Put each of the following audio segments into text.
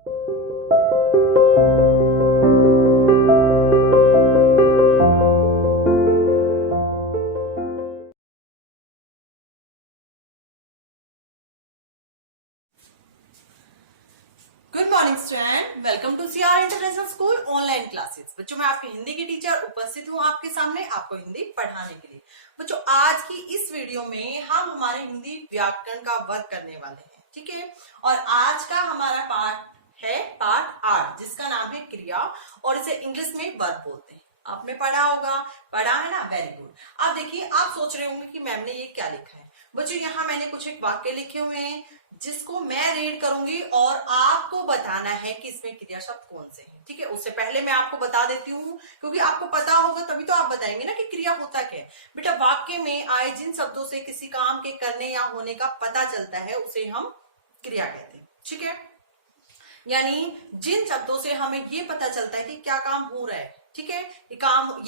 Good morning student, welcome to CR international school online classes. बच्चों, मैं आपकी हिंदी की टीचर उपस्थित हूँ आपके सामने आपको हिंदी पढ़ाने के लिए। बच्चों, आज की इस वीडियो में हम हमारे हिंदी व्याकरण का वर्क करने वाले हैं, ठीक है। और आज का हमारा पाठ है पाठ 8, जिसका नाम है क्रिया, और इसे इंग्लिश में वर्ब बोलते हैं। आपने पढ़ा होगा, पढ़ा है ना, वेरी गुड। अब देखिए, आप सोच रहे होंगे कि मैम ने ये क्या लिखा है। बच्चों, यहाँ मैंने कुछ एक वाक्य लिखे हुए हैं जिसको मैं रीड करूंगी और आपको बताना है कि इसमें क्रिया शब्द कौन से हैं, ठीक है। उससे पहले मैं आपको बता देती हूँ, क्योंकि आपको पता होगा तभी तो आप बताएंगे ना कि क्रिया होता क्या है। बेटा, वाक्य में आए जिन शब्दों से किसी काम के करने या होने का पता चलता है उसे हम क्रिया कहते हैं, ठीक है। यानी जिन शब्दों से हमें ये पता चलता है कि क्या काम हो रहा है, ठीक है, ये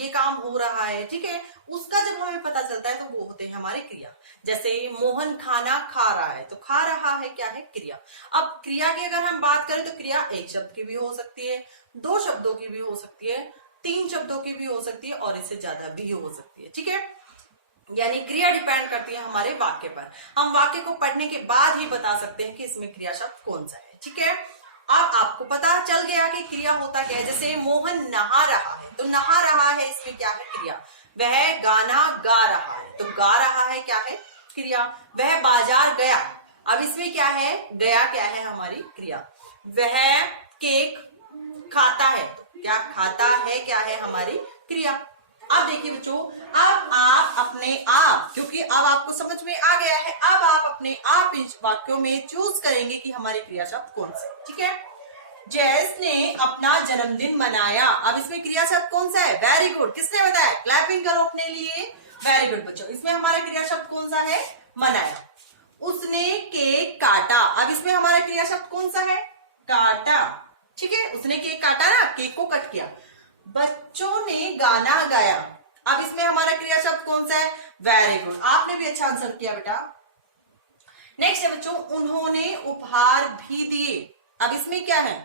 काम हो रहा है, ठीक है, उसका जब हमें पता चलता है तो वो होते हैं हमारे क्रिया। जैसे मोहन खाना खा रहा है, तो खा रहा है क्या है, क्रिया। अब क्रिया की अगर हम बात करें तो क्रिया एक शब्द की भी हो सकती है, 2 शब्दों की भी हो सकती है, 3 शब्दों की भी हो सकती है और इससे ज्यादा भी हो सकती है, ठीक है। यानी क्रिया डिपेंड करती है हमारे वाक्य पर। हम वाक्य को पढ़ने के बाद ही बता सकते हैं कि इसमें क्रिया शब्द कौन सा है, ठीक है। अब आपको पता चल गया कि क्रिया होता क्या है। जैसे मोहन नहा रहा है, तो नहा रहा है, इसमें क्या है, क्रिया। वह गाना गा रहा है, तो गा रहा है क्या है, क्रिया। वह बाजार गया, अब इसमें क्या है, गया क्या है, हमारी क्रिया। वह केक खाता है, तो क्या खाता है क्या है, हमारी क्रिया। अब देखिए बच्चों, अब आप अपने आप, क्योंकि अब आपको समझ में आ गया है, अब आप अपने आप इन वाक्यों में चूज करेंगे कि हमारी क्रिया शब्द कौन से, ठीक है। जैस ने अपना जन्मदिन मनाया, अब इसमें क्रिया शब्द कौन सा है, वेरी गुड। किसने बताया, क्लैपिंग करो अपने लिए, वेरी गुड बच्चों। इसमें हमारा क्रिया शब्द कौन सा है, मनाया। उसने केक काटा, अब इसमें हमारा क्रिया शब्द कौन सा है, काटा, ठीक है। उसने केक काटा ना, केक को कट किया। बच्चों ने गाना गाया, अब इसमें हमारा क्रिया शब्द कौन सा है, वेरी गुड। आपने भी अच्छा आंसर किया बेटा। नेक्स्ट है बच्चों, उन्होंने उपहार भी दिए, अब इसमें क्या है,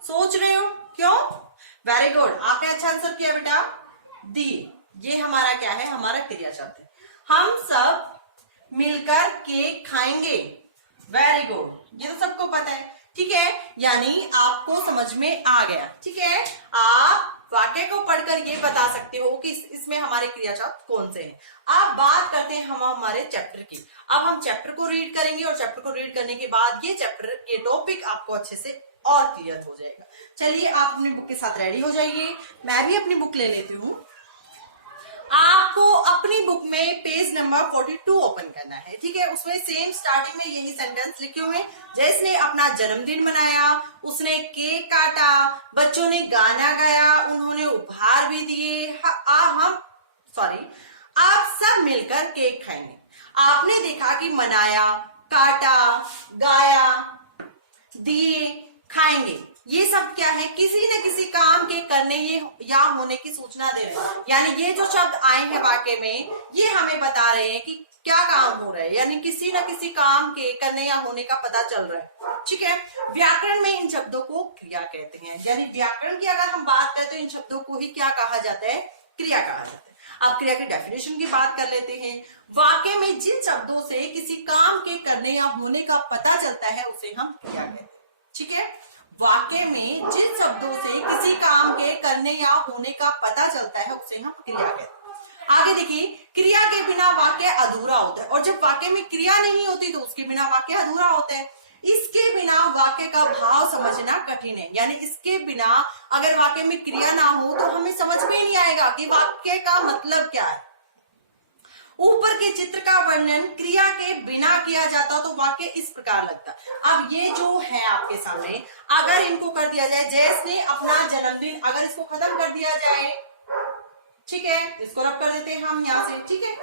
सोच रहे हो क्यों, वेरी गुड, आपने अच्छा आंसर किया बेटा, दिए। ये हमारा क्या है, हमारा क्रिया शब्द है। हम सब मिलकर केक खाएंगे, वेरी गुड, ये तो सबको पता है, ठीक है। यानी आपको समझ में आ गया, ठीक है। आप वाक्य को पढ़कर ये बता सकते हो कि इसमें हमारे क्रिया शब्द कौन से हैं। अब बात करते हैं हम हमारे चैप्टर की। अब हम चैप्टर को रीड करेंगे और चैप्टर को रीड करने के बाद ये चैप्टर, ये टॉपिक आपको अच्छे से और क्लियर हो जाएगा। चलिए, आप अपनी बुक के साथ रेडी हो जाइए। मैं भी अपनी बुक ले लेती हूँ। आपको अपनी बुक में पेज नंबर 42 ओपन करना है, ठीक है। उसमें सेम स्टार्टिंग में यही सेंटेंस लिखे हुए हैं, जैसे अपना जन्मदिन मनाया, उसने केक काटा, बच्चों ने गाना गाया, उन्होंने उपहार भी दिए, आप सब मिलकर केक खाएंगे। आपने देखा कि मनाया, काटा, गाया, दिए, खाएंगे, ये सब क्या है, किसी न किसी काम के करने या होने की सूचना दे रहे हैं। यानी ये जो शब्द आए हैं वाक्य में, ये हमें बता रहे हैं कि क्या काम हो रहा है, यानी किसी न किसी काम के करने या होने का पता चल रहा है, ठीक है। व्याकरण में इन शब्दों को क्रिया कहते हैं। यानी व्याकरण की अगर हम बात करें तो इन शब्दों को ही क्या कहा जाता है, क्रिया कहा जाता है। अब क्रिया की डेफिनेशन की बात कर लेते हैं। वाक्य में जिन शब्दों से किसी काम के करने या होने का पता चलता है उसे हम क्रिया कहते हैं, ठीक है। वाक्य में जिन शब्दों से किसी काम के करने या होने का पता चलता है उसे हम क्रिया कहते हैं। आगे देखिए, क्रिया के बिना वाक्य अधूरा होता है, और जब वाक्य में क्रिया नहीं होती तो उसके बिना वाक्य अधूरा होता है। इसके बिना वाक्य का भाव समझना कठिन है। यानी इसके बिना अगर वाक्य में क्रिया ना हो तो हमें समझ में नहीं आएगा कि वाक्य का मतलब क्या है। ऊपर के चित्र का वर्णन क्रिया के बिना किया जाता तो वाक्य इस प्रकार लगता। अब ये जो है आपके सामने, अगर इनको कर दिया जाए, जैस ने अपना जन्मदिन, अगर इसको खत्म कर दिया जाए, ठीक है, इसको रब कर देते हैं हम यहां से, ठीक है।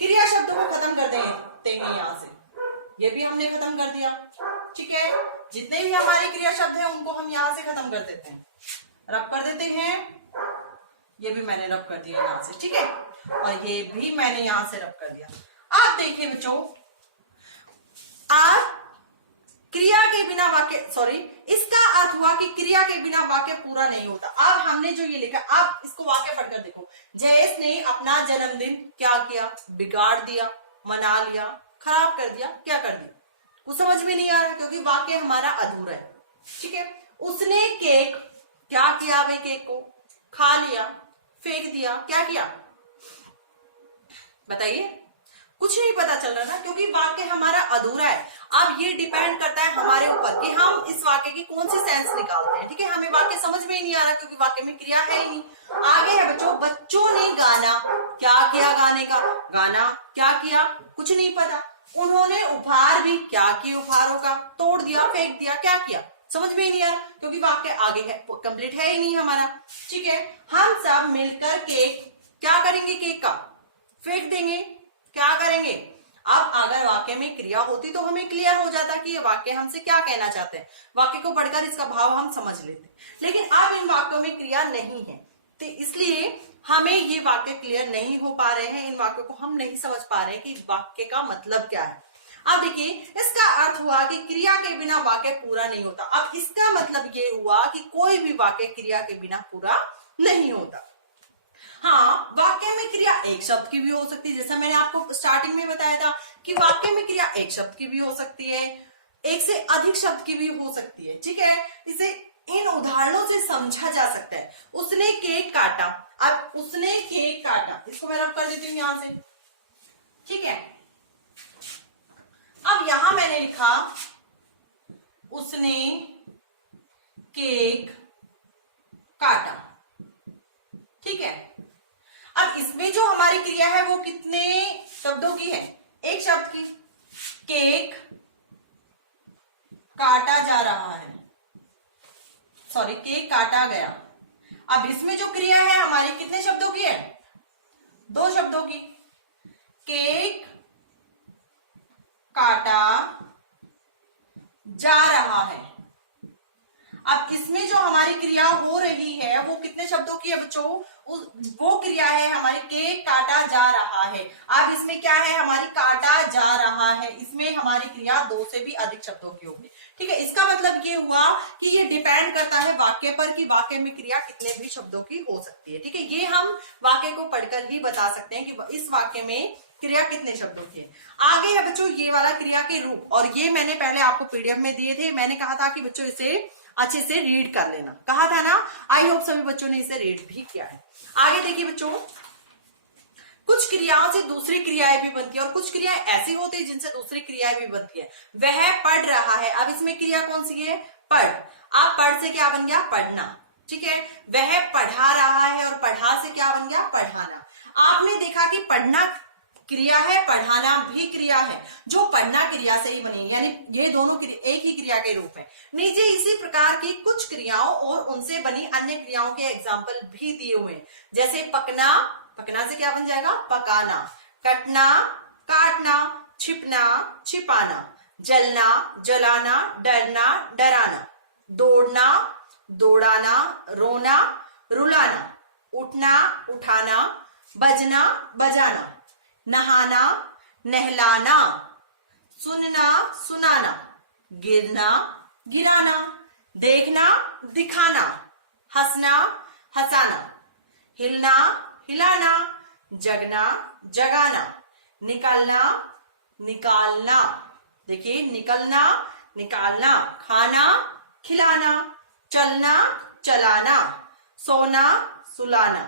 क्रिया शब्दों को खत्म कर देते हैं यहां से, ये भी हमने खत्म कर दिया, ठीक है। जितने भी हमारे क्रिया शब्द हैं उनको हम यहां से खत्म कर देते हैं, रब कर देते हैं। ये भी मैंने रब कर दिया यहां से, ठीक है, और ये भी मैंने यहां से रब कर दिया। आप देखिए बच्चों, आप क्रिया के बिना वाक्य सॉरी इसका अर्थ हुआ कि क्रिया के बिना वाक्य पूरा नहीं होता। अब हमने जो ये लिखा, आप इसको वाक्य पढ़कर देखो। जयेश ने अपना जन्मदिन क्या किया? बिगाड़ दिया, मना लिया, खराब कर दिया, क्या कर दिया? कुछ समझ में नहीं आ रहा क्योंकि वाक्य हमारा अधूरा है। ठीक है। उसने केक क्या किया? भाई केक को खा लिया, फेंक दिया, क्या किया? बताइए, कुछ नहीं पता चल रहा ना क्योंकि वाक्य हमारा अधूरा है। अब ये डिपेंड करता है हमारे ऊपर कि हम इस वाक्य की कौन सी सेंस निकालते हैं। ठीक है, हमें वाक्य समझ में ही नहीं आ रहा क्योंकि वाक्य में क्रिया है ही नहीं। आगे है बच्चों, बच्चों ने गाना क्या किया? गाने का गाना क्या किया? कुछ नहीं पता। उन्होंने उपहार भी क्या किया? उपहारों का तोड़ दिया, फेंक दिया, क्या किया? समझ में ही नहीं आ रहा क्योंकि वाक्य आगे है, कंप्लीट है ही नहीं हमारा। ठीक है, हम सब मिलकर केक क्या करेंगे? केक का फेंक देंगे, क्या करेंगे? अब अगर वाक्य में क्रिया होती तो हमें क्लियर हो जाता कि ये वाक्य हमसे क्या कहना चाहते हैं। वाक्य को पढ़कर इसका भाव हम समझ लेते, लेकिन अब इन वाक्यों में क्रिया नहीं है तो इसलिए हमें ये वाक्य क्लियर नहीं हो पा रहे हैं। इन वाक्यों को हम नहीं समझ पा रहे हैं कि वाक्य का मतलब क्या है। अब देखिए, इसका अर्थ हुआ कि क्रिया के बिना वाक्य पूरा नहीं होता। अब इसका मतलब ये हुआ कि कोई भी वाक्य क्रिया के बिना पूरा नहीं होता। हाँ, वाक्य में क्रिया एक शब्द की भी हो सकती है, जैसा मैंने आपको स्टार्टिंग में बताया था कि वाक्य में क्रिया एक शब्द की भी हो सकती है, एक से अधिक शब्द की भी हो सकती है। ठीक है, इसे इन उदाहरणों से समझा जा सकता है। उसने केक काटा, अब उसने केक काटा, इसको मैं रब कर देती हूँ यहां से। ठीक है, अब यहां मैंने लिखा उसने केक काटा। ठीक है, अब इसमें जो हमारी क्रिया है वो कितने शब्दों की है? एक शब्द की। केक काटा जा रहा है, सॉरी केक काटा गया। अब इसमें जो क्रिया है हमारी कितने शब्दों की है? दो शब्दों की। केक काटा जा रहा है। अब इसमें जो हमारी क्रिया हो रही है वो कितने शब्दों की है बच्चों? वो क्रिया है हमारी केक काटा जा रहा है। अब इसमें क्या है? हमारी काटा जा रहा है, इसमें हमारी क्रिया दो से भी अधिक शब्दों की होगी। ठीक है, इसका मतलब ये हुआ कि ये डिपेंड करता है वाक्य पर कि वाक्य में क्रिया कितने भी शब्दों की हो सकती है। ठीक है, ये हम वाक्य को पढ़कर ही बता सकते हैं कि इस वाक्य में क्रिया कितने शब्दों की है। आगे है बच्चों ये वाला क्रिया के रूप, और ये मैंने पहले आपको पीडीएफ में दिए थे। मैंने कहा था कि बच्चों इसे अच्छे से रीड कर लेना, कहा था ना। आई होप सभी बच्चों ने इसे रीड भी किया है। आगे देखिए बच्चों, कुछ क्रियाओं से दूसरी क्रियाएं भी बनती है और कुछ क्रियाएं ऐसी होती है जिनसे दूसरी क्रियाएं भी बनती है। वह पढ़ रहा है, अब इसमें क्रिया कौन सी है? पढ़। अब पढ़ से क्या बन गया? पढ़ना। ठीक है, वह पढ़ा रहा है और पढ़ा से क्या बन गया? पढ़ाना। आपने देखा कि पढ़ना क्रिया है, पढ़ाना भी क्रिया है, जो पढ़ना क्रिया से ही बनी, यानी ये दोनों एक ही क्रिया के रूप में। नीचे इसी प्रकार की कुछ क्रियाओं और उनसे बनी अन्य क्रियाओं के एग्जाम्पल भी दिए हुए हैं, जैसे पकना, पकना से क्या बन जाएगा? पकाना। कटना, काटना। छिपना, छिपाना। जलना, जलाना। डरना, डराना। दौड़ना, दौड़ाना। रोना, रुलाना। उठना, उठाना। बजना, बजाना। नहाना, नहलाना। सुनना, सुनाना। गिरना, गिराना। देखना, दिखाना। हंसना, हंसाना। हिलना, हिलाना। जगना, जगाना। निकलना, निकालना। देखिए, निकलना, निकालना। खाना, खिलाना। चलना, चलाना। सोना, सुलाना।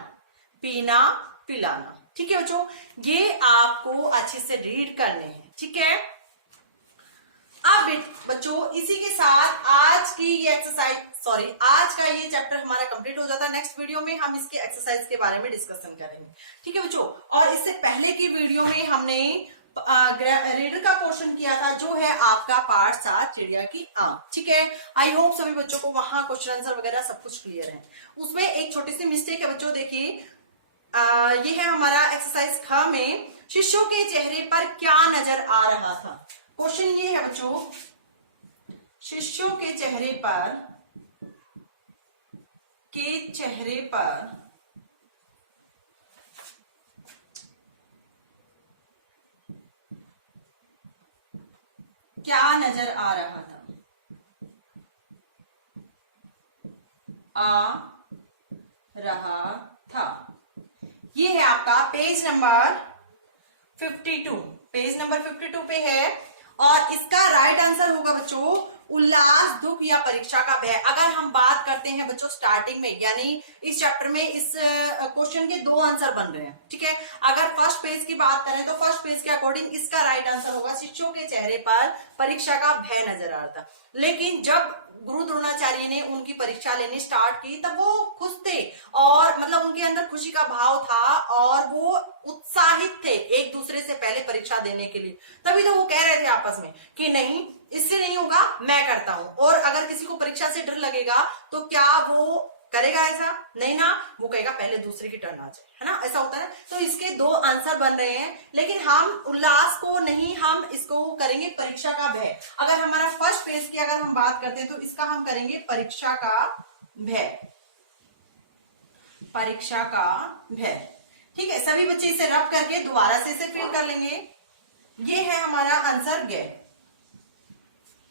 पीना, पिलाना। ठीक है बच्चों, ये आपको अच्छे से रीड करने हैं। ठीक है, अब बच्चों इसी के साथ आज की ये एक्सरसाइज, सॉरी आज का ये चैप्टर हमारा कंप्लीट हो जाता है। नेक्स्ट वीडियो में हम इसके एक्सरसाइज के बारे में डिस्कशन करेंगे। ठीक है बच्चों, और इससे पहले की वीडियो में हमने रीडर का पोर्शन किया था, जो है आपका पार्ट 7 चिड़िया की आंख। ठीक है, आई होप सभी बच्चों को वहां क्वेश्चन आंसर वगैरह सब कुछ क्लियर है। उसमें एक छोटी सी मिस्टेक है बच्चों, देखिए ये है हमारा एक्सरसाइज ख में, शिष्यों के चेहरे पर क्या नजर आ रहा था। क्वेश्चन ये है बच्चों, शिष्यों के चेहरे पर क्या नजर आ रहा था। आ रहा था। ये है आपका पेज नंबर 52, पेज नंबर 52 पे है। और इसका राइट आंसर होगा बच्चों उल्लास, दुख या परीक्षा का भय। अगर हम बात करते हैं बच्चों स्टार्टिंग में, यानी इस चैप्टर में इस क्वेश्चन के दो आंसर बन रहे हैं, ठीक है। अगर फर्स्ट पेज की बात करें तो फर्स्ट पेज के अकॉर्डिंग इसका राइट आंसर होगा शिष्यों के चेहरे पर परीक्षा का भय नजर आ रहा था। लेकिन जब गुरु द्रोणाचार्य ने उनकी परीक्षा लेनी स्टार्ट की तब वो खुश थे, और मतलब उनके अंदर खुशी का भाव था और वो उत्साहित थे एक दूसरे से पहले परीक्षा देने के लिए। तभी तो वो कह रहे थे आपस में कि नहीं, इससे नहीं होगा, मैं करता हूं। और अगर किसी को परीक्षा से डर लगेगा तो क्या वो करेगा ऐसा? नहीं ना, वो कहेगा पहले दूसरे की टर्न आ जाए, है ना, ऐसा होता है। तो इसके दो आंसर बन रहे हैं, लेकिन हम उल्लास को नहीं, हम इसको करेंगे परीक्षा का भय। अगर हमारा फर्स्ट पेज की अगर हम बात करते हैं तो इसका हम करेंगे परीक्षा का भय, परीक्षा का भय। ठीक है, सभी बच्चे इसे रब करके दोबारा से इसे फिल कर लेंगे। ये है हमारा आंसर गे।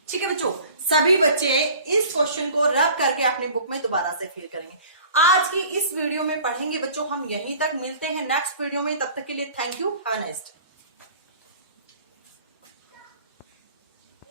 ठीक है बच्चों, सभी बच्चे इस क्वेश्चन को रब करके अपनी बुक में दोबारा से फिल करेंगे। आज की इस वीडियो में पढ़ेंगे बच्चों हम, यहीं तक। मिलते हैं नेक्स्ट वीडियो में, तब तक के लिए thank you, have a nice day.